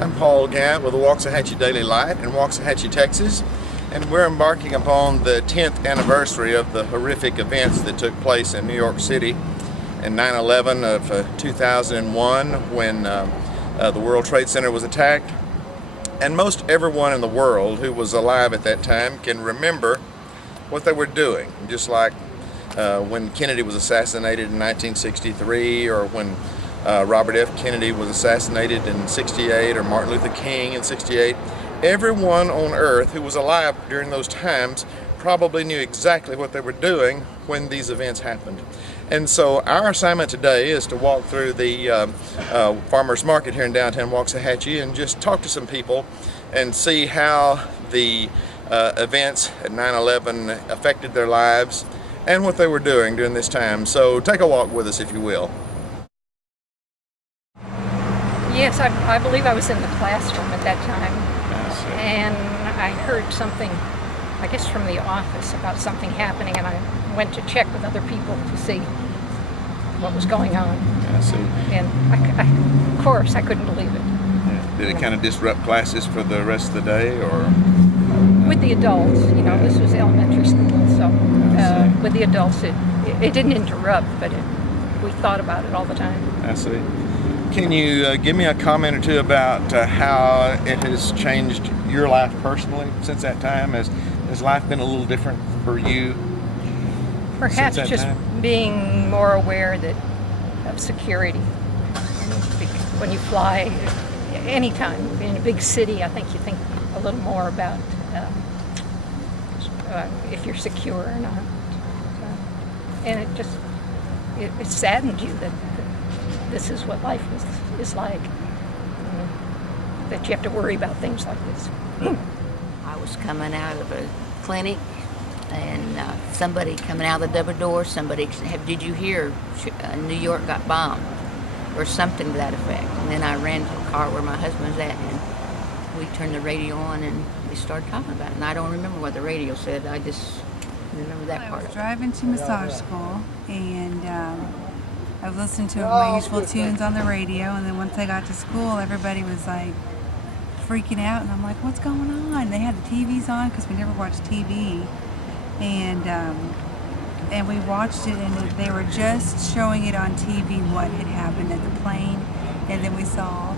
I'm Paul Gauntt with the Waxahachie Daily Light in Waxahachie, Texas, and we're embarking upon the 10th anniversary of the horrific events that took place in New York City in 9/11 of 2001 when the World Trade Center was attacked. And most everyone in the world who was alive at that time can remember what they were doing, just like when Kennedy was assassinated in 1963, or when Robert F. Kennedy was assassinated in 68, or Martin Luther King in 68. Everyone on earth who was alive during those times probably knew exactly what they were doing when these events happened. And so our assignment today is to walk through the farmers market here in downtown Waxahachie and just talk to some people and see how the events at 9/11 affected their lives and what they were doing during this time. So take a walk with us, if you will. Yes, I believe I was in the classroom at that time, and I heard something, I guess from the office, about something happening, and I went to check with other people to see what was going on. I see. And of course, I couldn't believe it. Yeah. Did it kind of disrupt classes for the rest of the day, or? With the adults, you know, this was elementary school, so with the adults it didn't interrupt, but we thought about it all the time. I see. Can you give me a comment or two about how it has changed your life personally since that time? Has life been a little different for you? Perhaps just being more aware of security. When you fly, anytime in a big city, I think you think a little more about if you're secure or not. And it saddened you that this is what life is like, that you have to worry about things like this. I was coming out of a clinic, and somebody coming out of the double door, did you hear New York got bombed, or something to that effect? And then I ran to the car where my husband was at, and we turned the radio on, and we started talking about it. And I don't remember what the radio said, I just remember that part. I was driving to massage school, and I was listening to my usual tunes on the radio, and then once I got to school, everybody was like freaking out, and I'm like, what's going on? They had the TVs on, because we never watched TV, and we watched it, and they were just showing it on TV what had happened at the plane, and then we saw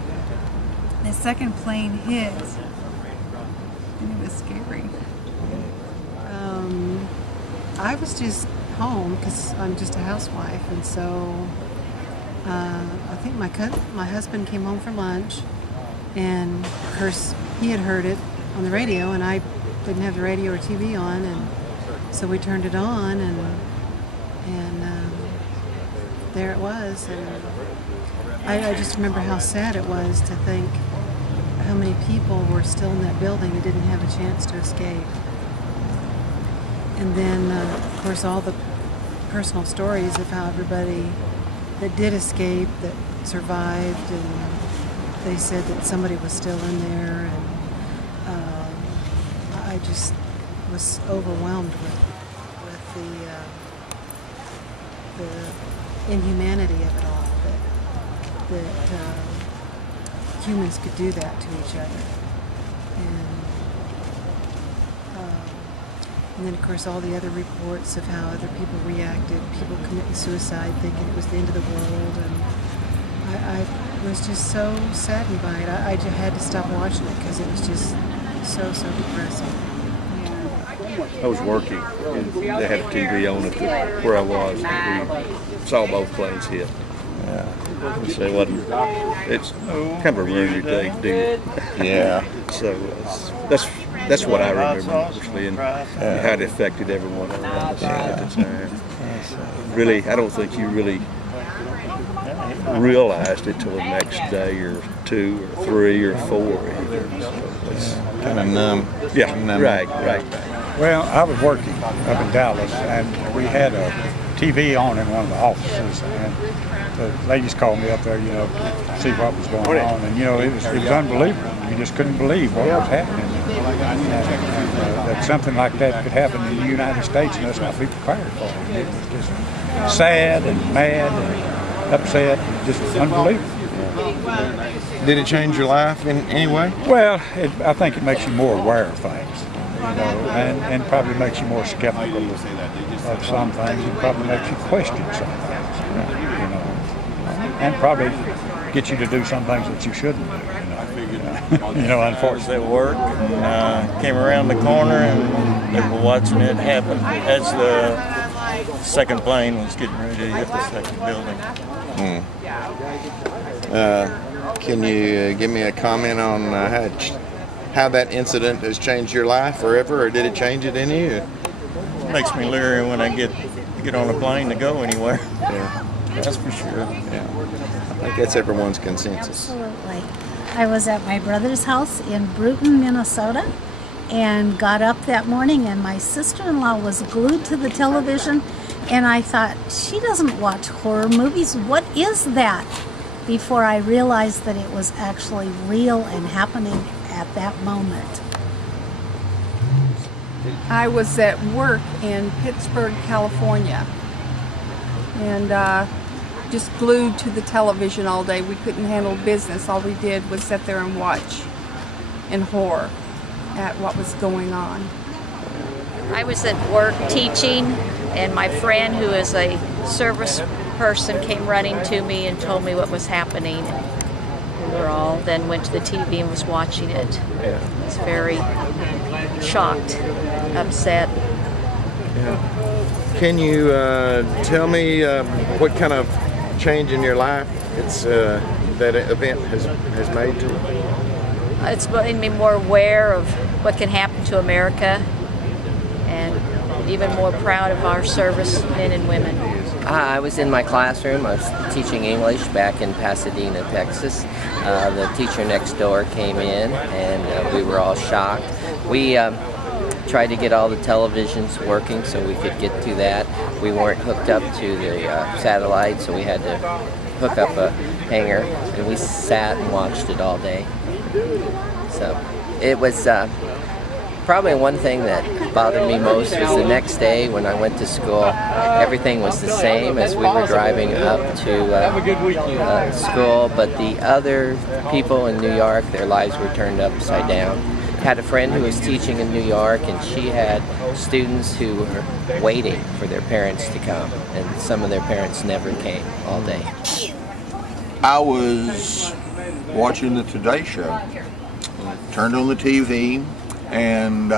the second plane hit, and it was scary. I was just home because I'm just a housewife, and so I think my husband came home for lunch, and of course he had heard it on the radio, and I didn't have the radio or TV on, and so we turned it on, and there it was, and I just remember how sad it was to think how many people were still in that building and didn't have a chance to escape. And then, of course, all the personal stories of how everybody that did escape, that survived, and they said that somebody was still in there, and I just was overwhelmed with the inhumanity of it all, that humans could do that to each other. And then, of course, all the other reports of how other people reacted, people committing suicide thinking it was the end of the world. And I was just so saddened by it. I just had to stop watching it because it was just so depressing. I was working, and they had a TV on at where I was, and we saw both planes hit. So it's kind of a rude thing to do. Yeah. So that's what I remember mostly, and how it affected everyone around us at the time. Really, I don't think you really realized it till the next day or two or three or four. It's kind of numb. Yeah, right. Well, I was working up in Dallas, and we had a TV on in one of the offices, and the ladies called me up there, to see what was going on, and it was unbelievable. You just couldn't believe what was happening. That something like that could happen in the United States, and us not be prepared for it. It was just sad and mad and upset, and just unbelievable. Did it change your life in any way? Well, I think it makes you more aware of things, and probably makes you more skeptical of some things, and probably makes you question some things, and probably get you to do some things that you shouldn't do. Unfortunately. I was at work, came around the corner, and they were watching it happen as the second plane was getting ready to hit the second building. Can you give me a comment on how that incident has changed your life forever, or did it change it any? It makes me leery when I get on a plane to go anywhere. Yeah, that's for sure. Yeah, I think that's everyone's consensus. Absolutely. I was at my brother's house in Bruton, Minnesota, and got up that morning, and my sister-in-law was glued to the television, and I thought, she doesn't watch horror movies. What is that? Before I realized that it was actually real and happening at that moment. I was at work in Pittsburgh, California, and just glued to the television all day. We couldn't handle business. All we did was sit there and watch in horror at what was going on. I was at work teaching, and my friend, who is a service person, came running to me and told me what was happening. We were all then went to the TV and was watching it. Yeah. I was very shocked, upset. Yeah. Can you tell me what kind of change in your life that event has made to you? It's made me more aware of what can happen to America, and even more proud of our service men and women. I was in my classroom. I was teaching English back in Pasadena, Texas. The teacher next door came in, and we were all shocked. We tried to get all the televisions working so we could get to that. We weren't hooked up to the satellite, so we had to hook up a hanger, and we sat and watched it all day. So it was probably one thing that bothered me most was the next day when I went to school. Everything was the same as we were driving up to school, but the other people in New York, their lives were turned upside down. Had a friend who was teaching in New York, and she had students who were waiting for their parents to come, and some of their parents never came all day. I was watching the Today Show, turned on the TV, and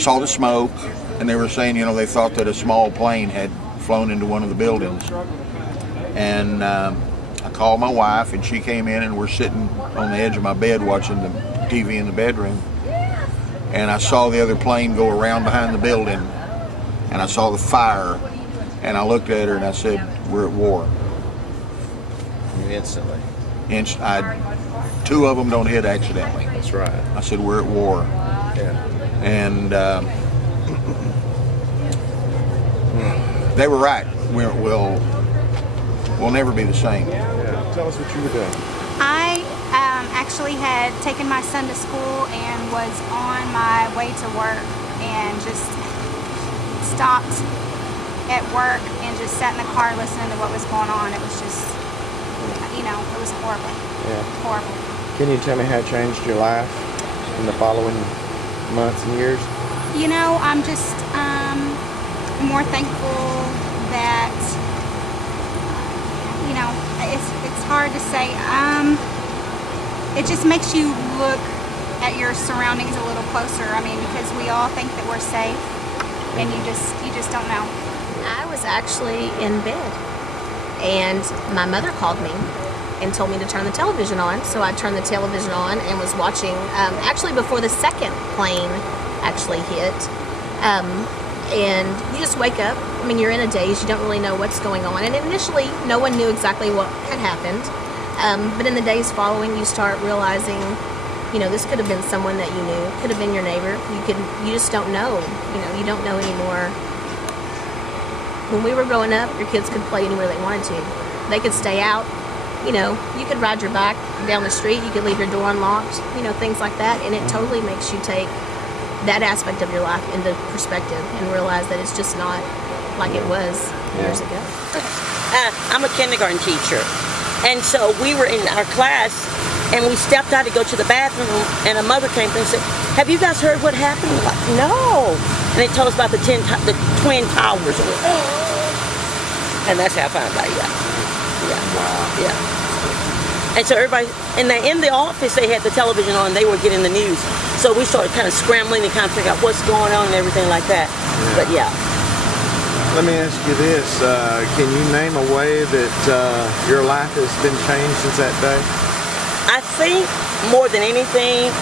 saw the smoke, and they were saying, they thought that a small plane had flown into one of the buildings. And I called my wife, and she came in, and we're sitting on the edge of my bed watching the TV in the bedroom. And I saw the other plane go around behind the building, and I saw the fire, and I looked at her and I said, "We're at war." Instantly. Two of them don't hit accidentally. That's right. I said, "We're at war." Yeah. And they were right. We'll never be the same. Yeah. Tell us what you were doing. I actually had taken my son to school and was on my way to work, and just stopped at work and just sat in the car listening to what was going on. It was just, it was horrible. Yeah. Horrible. Can you tell me how it changed your life in the following months and years? I'm just more thankful that, it's hard to say. It just makes you look at your surroundings a little closer. Because we all think that we're safe, and you just don't know. I was actually in bed, and my mother called me and told me to turn the television on. So I turned the television on and was watching, actually before the second plane actually hit. And you just wake up. You're in a daze. You don't really know what's going on. And initially, no one knew exactly what had happened. But in the days following, you start realizing, this could have been someone that you knew. Could have been your neighbor. You just don't know. You don't know anymore. When we were growing up, your kids could play anywhere they wanted to. They could stay out. You could ride your bike down the street. You could leave your door unlocked. Things like that. And it totally makes you take that aspect of your life into perspective and realize that it's just not like it was years ago. I'm a kindergarten teacher, And so we were in our class, and we stepped out to go to the bathroom, and a mother came through and said, "Have you guys heard what happened?" We're like, "No." And they told us about the Twin Towers. And that's how I found out, yeah. And so everybody, in the office, they had the television on, they were getting the news. So we started kind of scrambling to kind of figure out what's going on and everything like that. Yeah. But yeah. Let me ask you this, can you name a way that your life has been changed since that day? I think more than anything,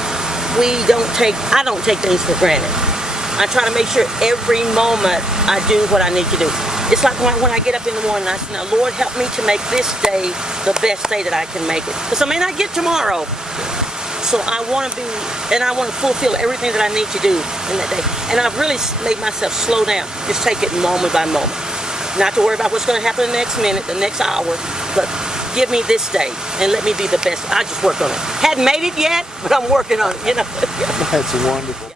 I don't take things for granted. I try to make sure every moment I do what I need to do. It's like when I get up in the morning, I say, "Now, Lord, help me to make this day the best day that I can make it." Because I may not get tomorrow. So I want to fulfill everything that I need to do in that day. And I've really made myself slow down. Just take it moment by moment. Not to worry about what's going to happen the next minute, the next hour, but give me this day and let me be the best. I just work on it. Hadn't made it yet, but I'm working on it, you know. That's wonderful.